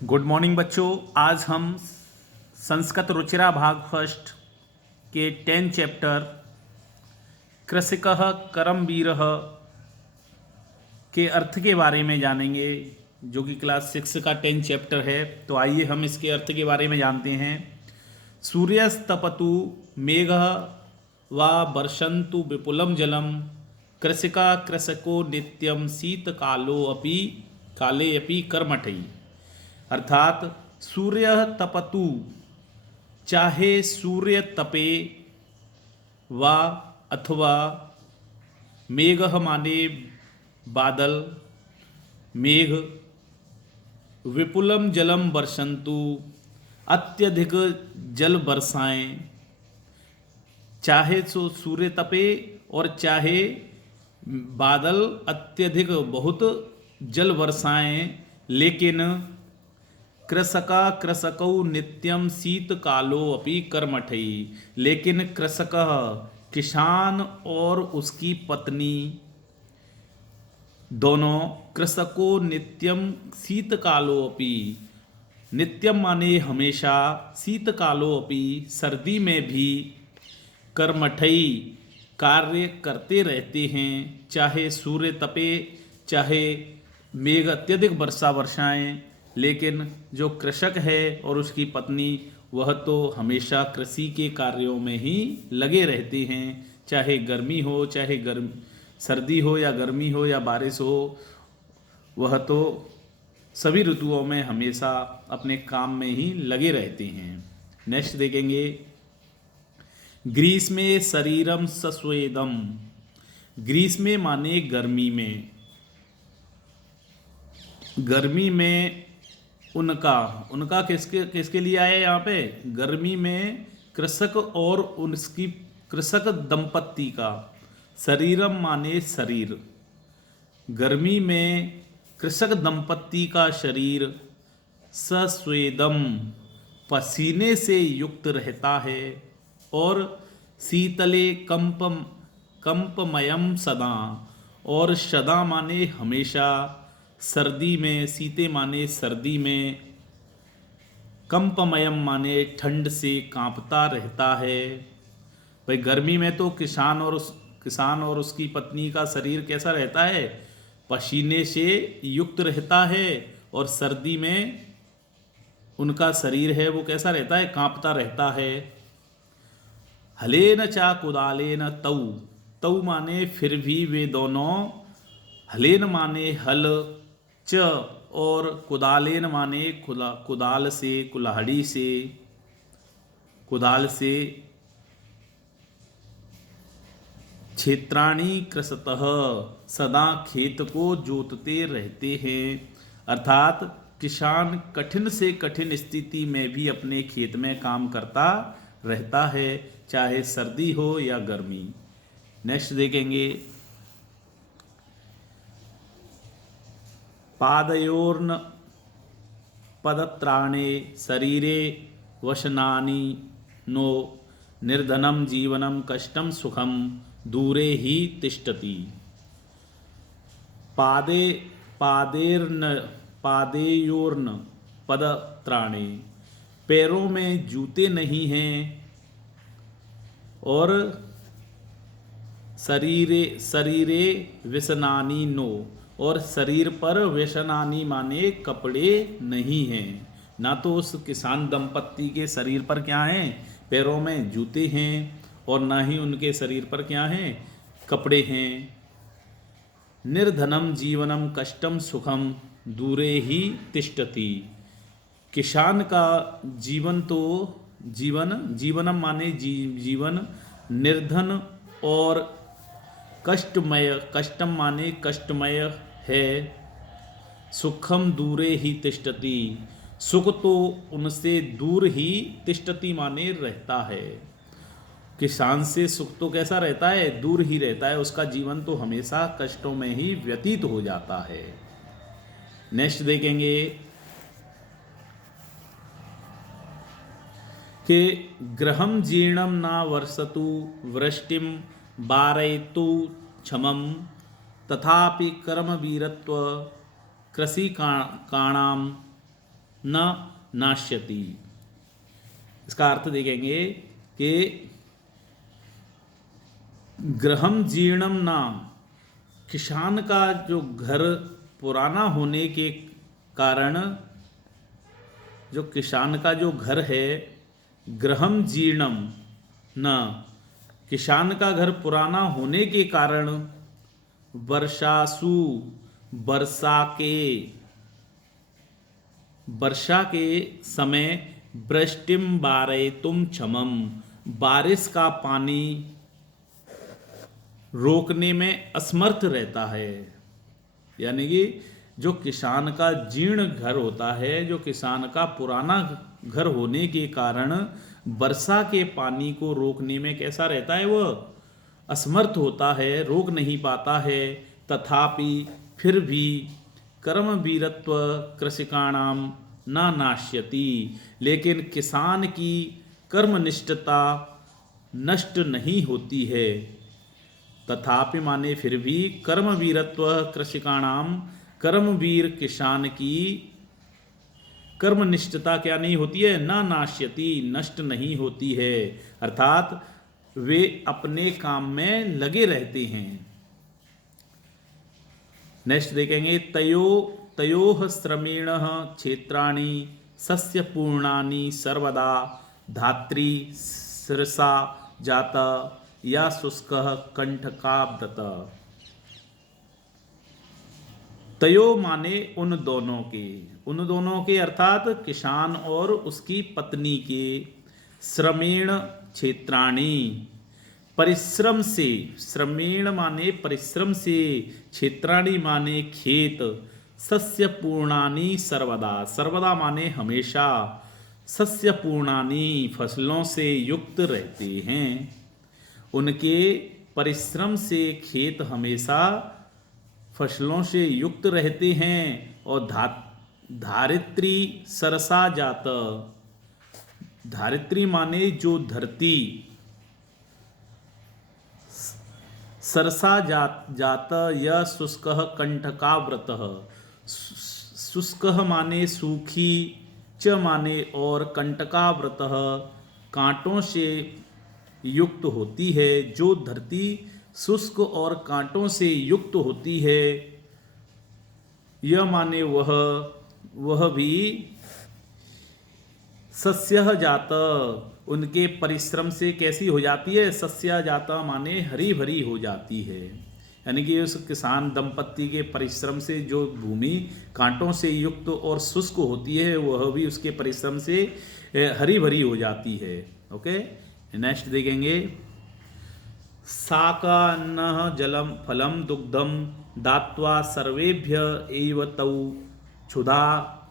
Good morning बच्चों। आज हम संस्कृत रुचिरा भाग फर्स्ट के 10 चैप्टर कृषिकः करमवीरः के अर्थ के बारे में जानेंगे, जो कि क्लास 6 का 10 चैप्टर है। तो आइए हम इसके अर्थ के बारे में जानते हैं। सूर्यस्तपतु मेघः वा वर्षन्तु विपुलं जलम कृषिका कृषको नित्यम शीतकालो अपि काले अपि कर्मठि। अर्थात सूर्य तपतु, चाहे सूर्य तपे, वा अथवा मेघ माने बादल, मेघ, विपुलम जलम वर्षन्तु, अत्यधिक जल बरसाएं। चाहे तो सूर्य तपे और चाहे बादल अत्यधिक बहुत जल बरसाएं, लेकिन कृषका कृषकौ नित्यम शीतकालो अपि कर्मठि। लेकिन कृषक किसान और उसकी पत्नी दोनों कृषको नित्यम शीतकालो अपि, नित्यम माने हमेशा, शीतकालो अपि सर्दी में भी, कर्मठई कार्य करते रहते हैं। चाहे सूर्य तपे, चाहे मेघ अत्यधिक वर्षा वर्षाएं, लेकिन जो कृषक है और उसकी पत्नी वह तो हमेशा कृषि के कार्यों में ही लगे रहते हैं। चाहे गर्मी हो, चाहे सर्दी हो या गर्मी हो या बारिश हो, वह तो सभी ऋतुओं में हमेशा अपने काम में ही लगे रहते हैं। नेक्स्ट देखेंगे, ग्रीष्मे शरीरम सस्वेदम। ग्रीष्मे माने गर्मी में, गर्मी में उनका किसके किसके लिए आया यहाँ पे? गर्मी में कृषक और उसकी कृषक दंपत्ति का। शरीरम माने शरीर, गर्मी में कृषक दंपत्ति का शरीर सस्वेदम पसीने से युक्त रहता है, और शीतले कंपमयम सदा, और सदा माने हमेशा, सर्दी में, शीते माने सर्दी में, कंपमयम माने ठंड से कांपता रहता है। भाई गर्मी में तो किसान और उसकी पत्नी का शरीर कैसा रहता है? पसीने से युक्त रहता है, और सर्दी में उनका शरीर है वो कैसा रहता है? कांपता रहता है। हलेन चा कुदालेन तऊ, तऊ माने फिर भी वे दोनों, हलेन माने हल, च और कुदालेन माने कुदाल से, कुल्हाड़ी से, कुदाल से, क्षेत्राणि कृषतः सदा खेत को जोतते रहते हैं। अर्थात किसान कठिन से कठिन स्थिति में भी अपने खेत में काम करता रहता है, चाहे सर्दी हो या गर्मी। नेक्स्ट देखेंगे, पादयोर्न पदत्राणे शरीरे वशनानि नो निर्धनम जीवनम कष्टम सुखम दूरे ही तिष्ठति। पादेयोर्न पदत्राणे, पैरों में जूते नहीं हैं, और शरीरे व्यसनानी नो, और शरीर पर व्यसनानी माने कपड़े नहीं हैं। ना तो उस किसान दंपत्ति के शरीर पर क्या हैं? पैरों में जूते हैं, और ना ही उनके शरीर पर क्या हैं? कपड़े हैं। निर्धनम जीवनम कष्टम सुखम दूरे ही तिष्ठति। किसान का जीवन तो जीवनम माने जीवन, निर्धन और कष्टमय, कष्टम माने कष्टमय है। सुखम दूरे ही तिष्ठति, सुख तो उनसे दूर ही, तिष्ठति माने रहता है। किसान से सुख तो कैसा रहता है? दूर ही रहता है। उसका जीवन तो हमेशा कष्टों में ही व्यतीत हो जाता है। नेक्स्ट देखेंगे कि ग्रहम जीर्णम ना वर्षतु वृष्टिम वारयतु क्षमम तथापि कर्मवीरत्व कृषिकाणाम न नाश्यति। इसका अर्थ देखेंगे कि गृहम जीर्णम नाम, किसान का जो घर पुराना होने के कारण, जो किसान का जो घर है, गृहम जीर्णम न, किसान का घर पुराना होने के कारण, वर्षासु, वर्षा के समय, वृष्टिम वारयितुम क्षमम, बारिश का पानी रोकने में असमर्थ रहता है। यानी कि जो किसान का जीर्ण घर होता है, जो किसान का पुराना घर होने के कारण वर्षा के पानी को रोकने में कैसा रहता है, वह असमर्थ होता है, रोक नहीं पाता है। तथापि फिर भी कर्म वीरत्व कृषिकाणाम न नाश्यति, लेकिन किसान की कर्मनिष्ठता नष्ट नहीं होती है। तथापि माने फिर भी, कर्मवीरत्व कृषिकाणाम, कर्मवीर किसान की कर्मनिष्ठता क्या नहीं होती है, न नाश्यति, नष्ट नहीं होती है, अर्थात वे अपने काम में लगे रहते हैं। नेक्स्ट देखेंगे, तयोः श्रमेण क्षेत्राणि सस्य पूर्णानि सर्वदा, धात्री शिरसा जात या शुष्क कंठकाव्रत। तयो माने उन दोनों के अर्थात किसान और उसकी पत्नी के, श्रमेण क्षेत्राणि, परिश्रम से, श्रमेण माने परिश्रम से, क्षेत्राणि माने खेत, सस्य पूर्णानि सर्वदा, सर्वदा माने हमेशा, सस्य पूर्णानि फसलों से युक्त रहते हैं। उनके परिश्रम से खेत हमेशा फसलों से युक्त रहते हैं। और धारित्री सरसा जात, धारित्री माने जो धरती, सरसा जात यह शुष्क कंठकाव्रत, शुष्क माने सूखी, च माने और, कंटकाव्रत कांटों से युक्त होती है। जो धरती शुष्क और कांटों से युक्त होती है, यह माने वह भी, सस्य जात, उनके परिश्रम से कैसी हो जाती है, सस्य जाता माने हरी भरी हो जाती है। यानी कि उस किसान दंपत्ति के परिश्रम से जो भूमि कांटों से युक्त और शुष्क होती है, वह भी उसके परिश्रम से हरी भरी हो जाती है। ओके, नेक्स्ट देखेंगे, साकान्न जलम फलम दुग्धम दात्वा सर्वेभ्य एव तौ क्षुधा